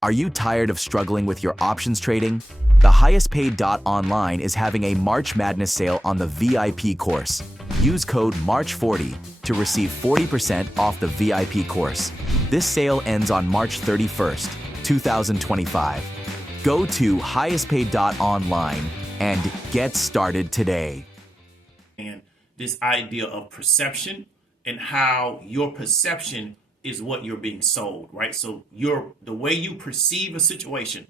Are you tired of struggling with your options trading? The highest paid online is having a March Madness sale on the VIP course. Use code MARCH40 to receive 40% off the VIP course. This sale ends on March 31st, 2025. Go to highestpaid.online and get started today. And this idea of perception and how your perception is what you're being sold, right? So the way you perceive a situation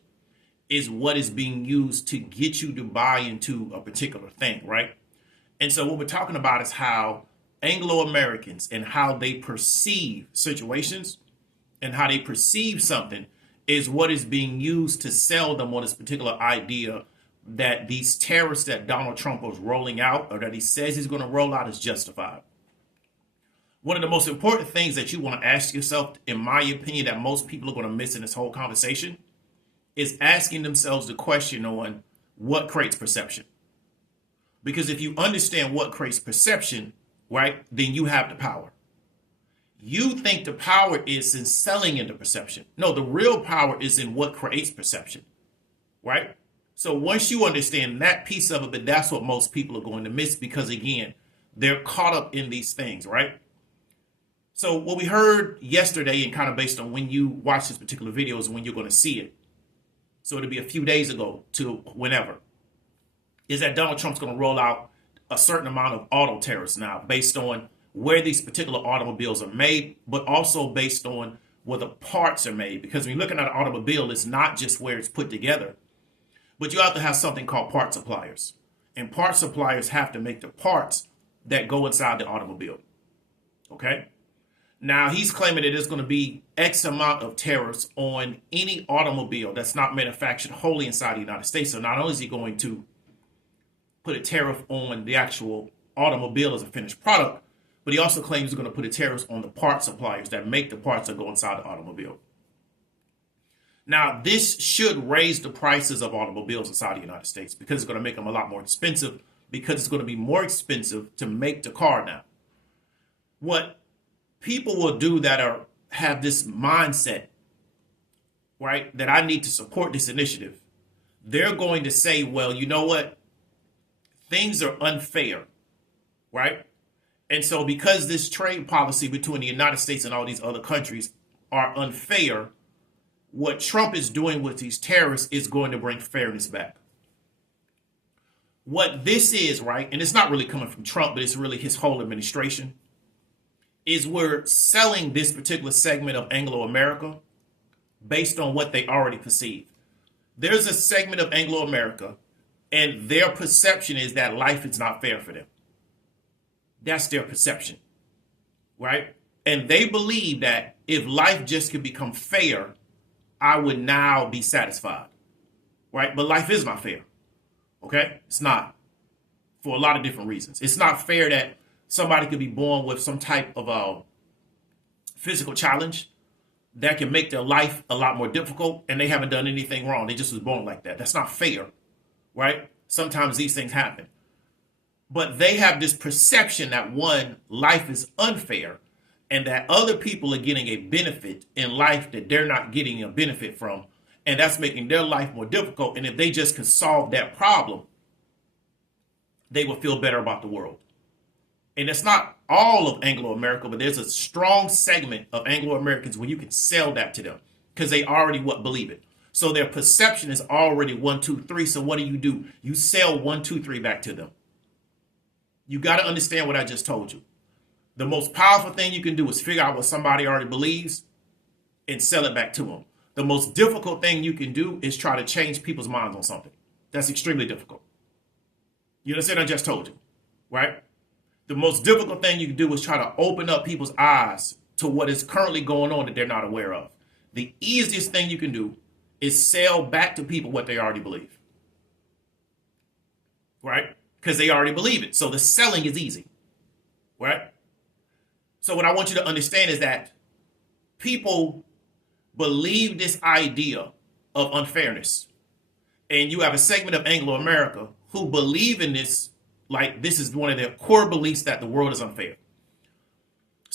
is what is being used to get you to buy into a particular thing, right? And so what we're talking about is how Anglo-Americans and how they perceive situations and how they perceive something is what is being used to sell them on this particular idea that these tariffs that Donald Trump was rolling out or that he says he's going to roll out is justified. One of the most important things that you want to ask yourself, in my opinion, that most people are going to miss in this whole conversation is asking themselves the question on what creates perception. Because if you understand what creates perception, right, then you have the power. You think the power is in selling into perception. No, the real power is in what creates perception, right? So once you understand that piece of it, but that's what most people are going to miss because, again, they're caught up in these things, right? So what we heard yesterday, and kind of based on when you watch this particular video, is when you're going to see it. So it'll be a few days ago to whenever, is that Donald Trump's going to roll out a certain amount of auto tariffs now based on where these particular automobiles are made, but also based on where the parts are made. Because when you're looking at an automobile, it's not just where it's put together, but you have to have something called part suppliers. And part suppliers have to make the parts that go inside the automobile. Okay? Now, he's claiming that there's going to be X amount of tariffs on any automobile that's not manufactured wholly inside the United States. So not only is he going to put a tariff on the actual automobile as a finished product, but he also claims he's going to put a tariff on the part suppliers that make the parts that go inside the automobile. Now, this should raise the prices of automobiles inside the United States because it's going to make them a lot more expensive because it's going to be more expensive to make the car now. What people will do that have this mindset, right, that I need to support this initiative, they're going to say, well, you know what? Things are unfair, right? And so because this trade policy between the United States and all these other countries are unfair, what Trump is doing with these tariffs is going to bring fairness back. What this is, right, and it's not really coming from Trump, but it's really his whole administration, is we're selling this particular segment of Anglo-America based on what they already perceive. There's a segment of Anglo-America, and their perception is that life is not fair for them. That's their perception, right? And they believe that if life just could become fair, I would now be satisfied, right? But life is not fair, okay? It's not, for a lot of different reasons. It's not fair that somebody could be born with some type of physical challenge that can make their life a lot more difficult, and they haven't done anything wrong. They just was born like that. That's not fair, right? Sometimes these things happen. But they have this perception that, one, life is unfair, and that other people are getting a benefit in life that they're not getting a benefit from, and that's making their life more difficult. And if they just can solve that problem, they will feel better about the world. And it's not all of Anglo-America, but there's a strong segment of Anglo-Americans where you can sell that to them because they already believe it. So their perception is already 1, 2, 3. So what do? You sell 1, 2, 3 back to them. You got to understand what I just told you. The most powerful thing you can do is figure out what somebody already believes and sell it back to them. The most difficult thing you can do is try to change people's minds on something. That's extremely difficult. You understand what I just told you, right? The most difficult thing you can do is try to open up people's eyes to what is currently going on that they're not aware of. The easiest thing you can do is sell back to people what they already believe, right? Because they already believe it. So the selling is easy, right? So what I want you to understand is that people believe this idea of unfairness. And you have a segment of Anglo-America who believe in this, like this is one of their core beliefs that the world is unfair.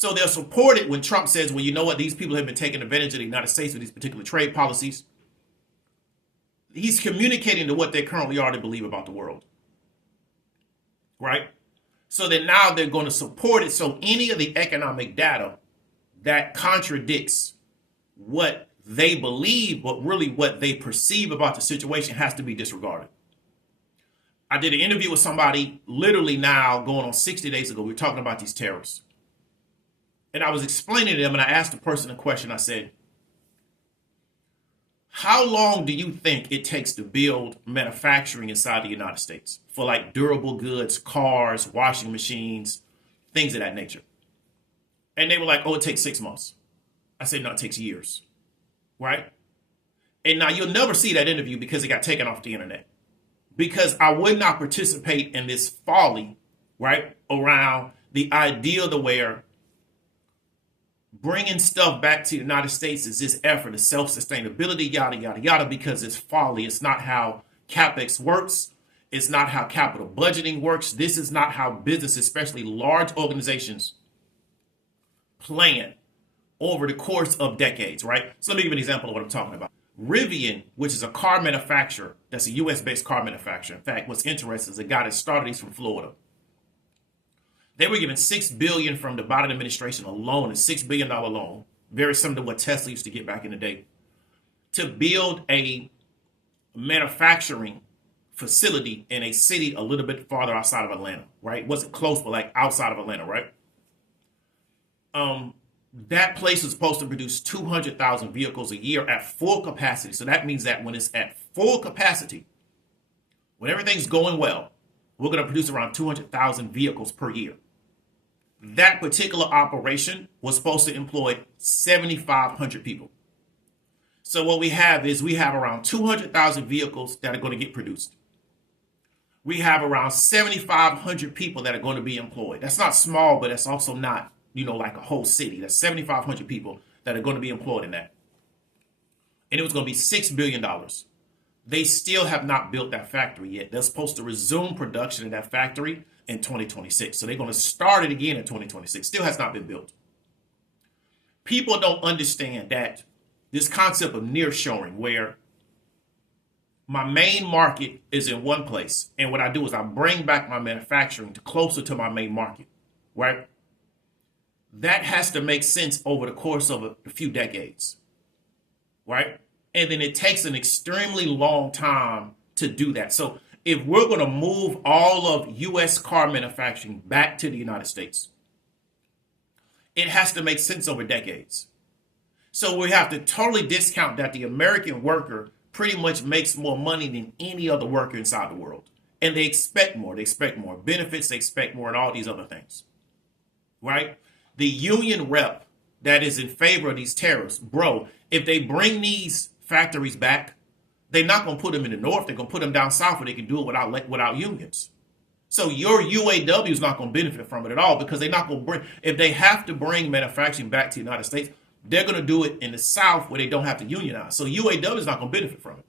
So they'll support it when Trump says, well, you know what? These people have been taking advantage of the United States with these particular trade policies. He's communicating to what they currently already believe about the world. Right? So then now they're going to support it. So any of the economic data that contradicts what they believe, but really what they perceive about the situation has to be disregarded. I did an interview with somebody literally now going on 60 days ago. We were talking about these tariffs. And I was explaining to them, and I asked the person a question. I said, how long do you think it takes to build manufacturing inside the United States for like durable goods, cars, washing machines, things of that nature? And they were like, oh, it takes 6 months. I said, no, it takes years. Right? And now you'll never see that interview because it got taken off the internet. Because I would not participate in this folly, right, around the idea to where bringing stuff back to the United States is this effort of self-sustainability, yada, yada, yada, because it's folly. It's not how CapEx works. It's not how capital budgeting works. This is not how business, especially large organizations, plan over the course of decades, right? So let me give you an example of what I'm talking about. Rivian, which is a car manufacturer, that's a U.S.-based car manufacturer. In fact, what's interesting is a guy that started these from Florida. They were given $6 billion from the Biden administration alone, a $6 billion loan, very similar to what Tesla used to get back in the day, to build a manufacturing facility in a city a little bit farther outside of Atlanta, right? It wasn't close, but like outside of Atlanta, right? That place is supposed to produce 200,000 vehicles a year at full capacity. So that means that when it's at full capacity, when everything's going well, we're going to produce around 200,000 vehicles per year. That particular operation was supposed to employ 7,500 people. So what we have is we have around 200,000 vehicles that are going to get produced. We have around 7,500 people that are going to be employed. That's not small, but that's also not, like a whole city. That's 7,500 people that are going to be employed in that. And it was going to be $6 billion. They still have not built that factory yet. They're supposed to resume production in that factory in 2026. So they're going to start it again in 2026. Still has not been built. People don't understand that this concept of nearshoring, where my main market is in one place, and what I do is I bring back my manufacturing to closer to my main market, right? That has to make sense over the course of a few decades, right? And then it takes an extremely long time to do that. So if we're going to move all of U.S. car manufacturing back to the United States, it has to make sense over decades. So we have to totally discount that the American worker pretty much makes more money than any other worker inside the world. And they expect more. They expect more benefits. They expect more and all these other things, right? The union rep that is in favor of these tariffs, bro, if they bring these factories back, they're not going to put them in the north. They're going to put them down south where they can do it without unions. So your UAW is not going to benefit from it at all, because they're not going to bring, if they have to bring manufacturing back to the United States, they're going to do it in the south where they don't have to unionize. So UAW is not going to benefit from it,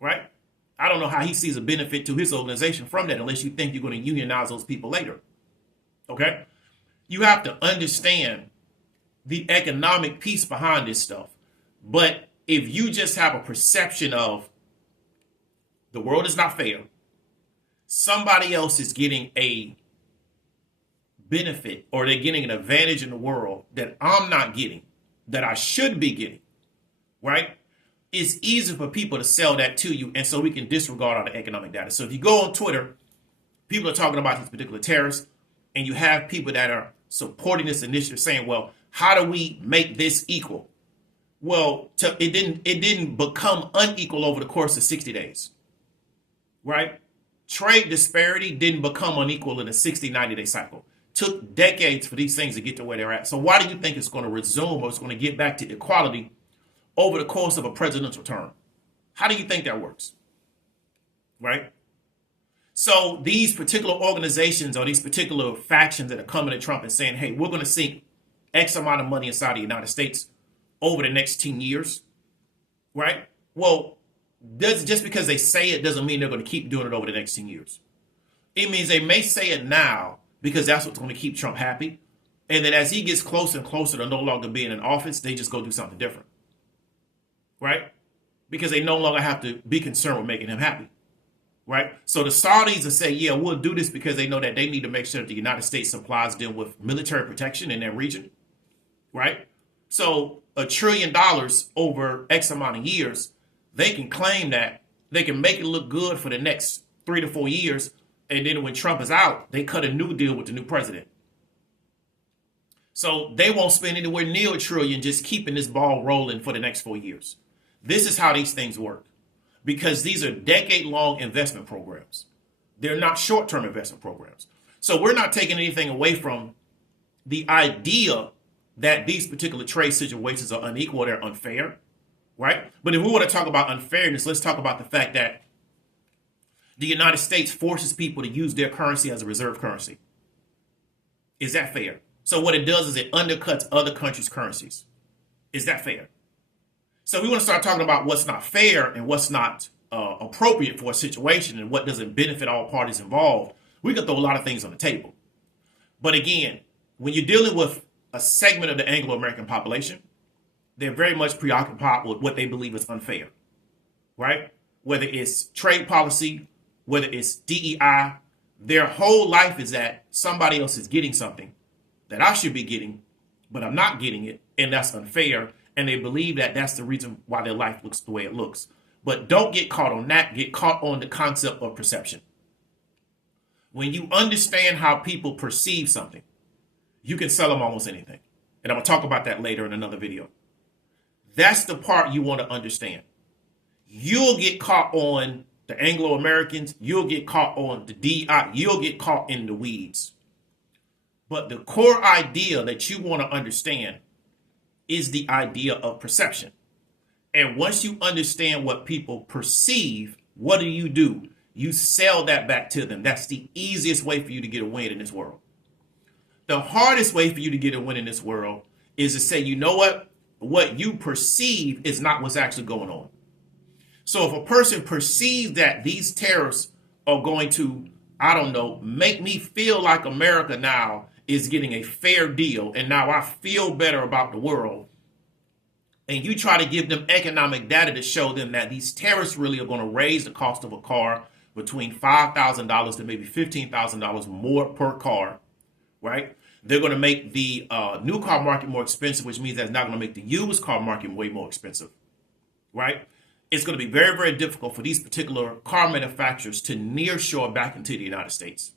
right? I don't know how he sees a benefit to his organization from that, unless you think you're going to unionize those people later, okay? You have to understand the economic piece behind this stuff. But if you just have a perception of the world is not fair, somebody else is getting a benefit, or they're getting an advantage in the world that I'm not getting, that I should be getting, right? It's easy for people to sell that to you, and so we can disregard all the economic data. So if you go on Twitter, people are talking about these particular tariffs, and you have people that are supporting this initiative saying, well, how do we make this equal? Well, it didn't become unequal over the course of 60 days, right? Trade disparity didn't become unequal in a 60, 90-day cycle. Took decades for these things to get to where they're at. So why do you think it's going to resume, or it's going to get back to equality over the course of a presidential term? How do you think that works, right? So these particular organizations, or these particular factions that are coming to Trump and saying, hey, we're going to sink X amount of money inside the United States over the next 10 years, right? Well, just because they say it doesn't mean they're going to keep doing it over the next 10 years. It means they may say it now because that's what's going to keep Trump happy. And then as he gets closer and closer to no longer being in office, they just go do something different. Right? Because they no longer have to be concerned with making him happy. Right? So the Saudis will say, yeah, we'll do this because they know that they need to make sure that the United States supplies them with military protection in that region. Right? So $1 trillion over X amount of years, they can claim that they can make it look good for the next 3 to 4 years. And then when Trump is out, they cut a new deal with the new president. So they won't spend anywhere near $1 trillion just keeping this ball rolling for the next 4 years. This is how these things work, because these are decade-long investment programs. They're not short-term investment programs. So we're not taking anything away from the idea that these particular trade situations are unequal, they're unfair, right? But if we want to talk about unfairness, let's talk about the fact that the United States forces people to use their currency as a reserve currency. Is that fair? So what it does is it undercuts other countries' currencies. Is that fair? So we want to start talking about what's not fair and what's not appropriate for a situation and what doesn't benefit all parties involved. We can throw a lot of things on the table. But again, when you're dealing with a segment of the Anglo-American population, they're very much preoccupied with what they believe is unfair, right? Whether it's trade policy, whether it's DEI, their whole life is that somebody else is getting something that I should be getting, but I'm not getting it, and that's unfair. And they believe that that's the reason why their life looks the way it looks. But don't get caught on that. Get caught on the concept of perception. When you understand how people perceive something, you can sell them almost anything. And I'm going to talk about that later in another video. That's the part you want to understand. You'll get caught on the Anglo-Americans. You'll get caught on the DI. You'll get caught in the weeds. But the core idea that you want to understand is the idea of perception. And once you understand what people perceive, what do? You sell that back to them. That's the easiest way for you to get a win in this world. The hardest way for you to get a win in this world is to say, you know what? What you perceive is not what's actually going on. So if a person perceives that these tariffs are going to, I don't know, make me feel like America now is getting a fair deal, and now I feel better about the world, and you try to give them economic data to show them that these tariffs really are going to raise the cost of a car between $5,000 to maybe $15,000 more per car, right? They're going to make the new car market more expensive, which means that's not going to make the used car market way more expensive, right? It's going to be very, very difficult for these particular car manufacturers to nearshore back into the United States.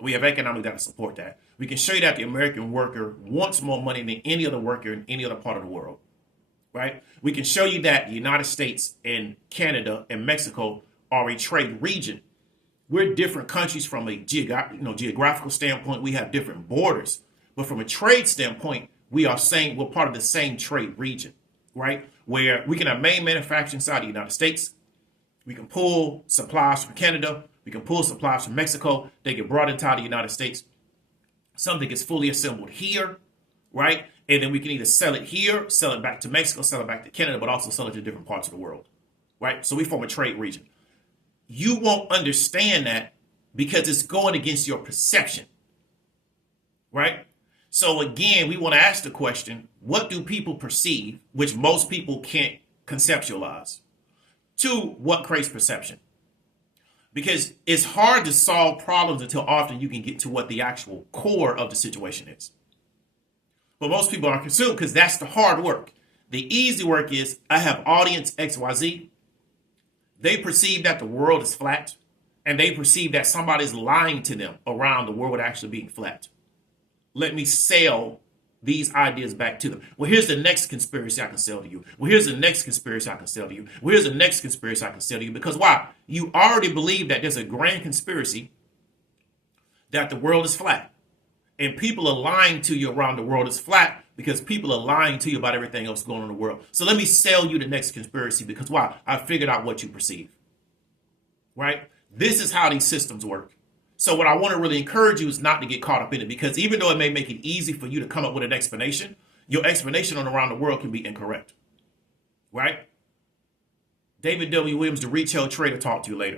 We have economic data to support that. We can show you that the American worker wants more money than any other worker in any other part of the world, right? We can show you that the United States and Canada and Mexico are a trade region. We're different countries from a geographical standpoint. We have different borders, but from a trade standpoint, we're part of the same trade region, right? Where we can have main manufacturing inside the United States. We can pull supplies from Canada. We can pull supplies from Mexico. They get brought into the United States. Something gets fully assembled here, right? And then we can either sell it here, sell it back to Mexico, sell it back to Canada, but also sell it to different parts of the world, right? So we form a trade region. You won't understand that because it's going against your perception, right? So again, we want to ask the question, what do people perceive, which most people can't conceptualize? 2, what creates perception? Because it's hard to solve problems until often you can get to what the actual core of the situation is. But most people aren't consumed because that's the hard work. The easy work is, I have audience XYZ. They perceive that the world is flat, and they perceive that somebody's lying to them around the world actually being flat. Let me sell these ideas back to them. Well, here's the next conspiracy I can sell to you. Well, here's the next conspiracy I can sell to you. Well, here's the next conspiracy I can sell to you. Because why? You already believe that there's a grand conspiracy that the world is flat. And people are lying to you around the world is flat because people are lying to you about everything else going on in the world. So let me sell you the next conspiracy because why? I figured out what you perceive. Right? This is how these systems work. So what I want to really encourage you is not to get caught up in it, because even though it may make it easy for you to come up with an explanation, your explanation on around the world can be incorrect, right? David W. Williams, the retail trader, talk to you later.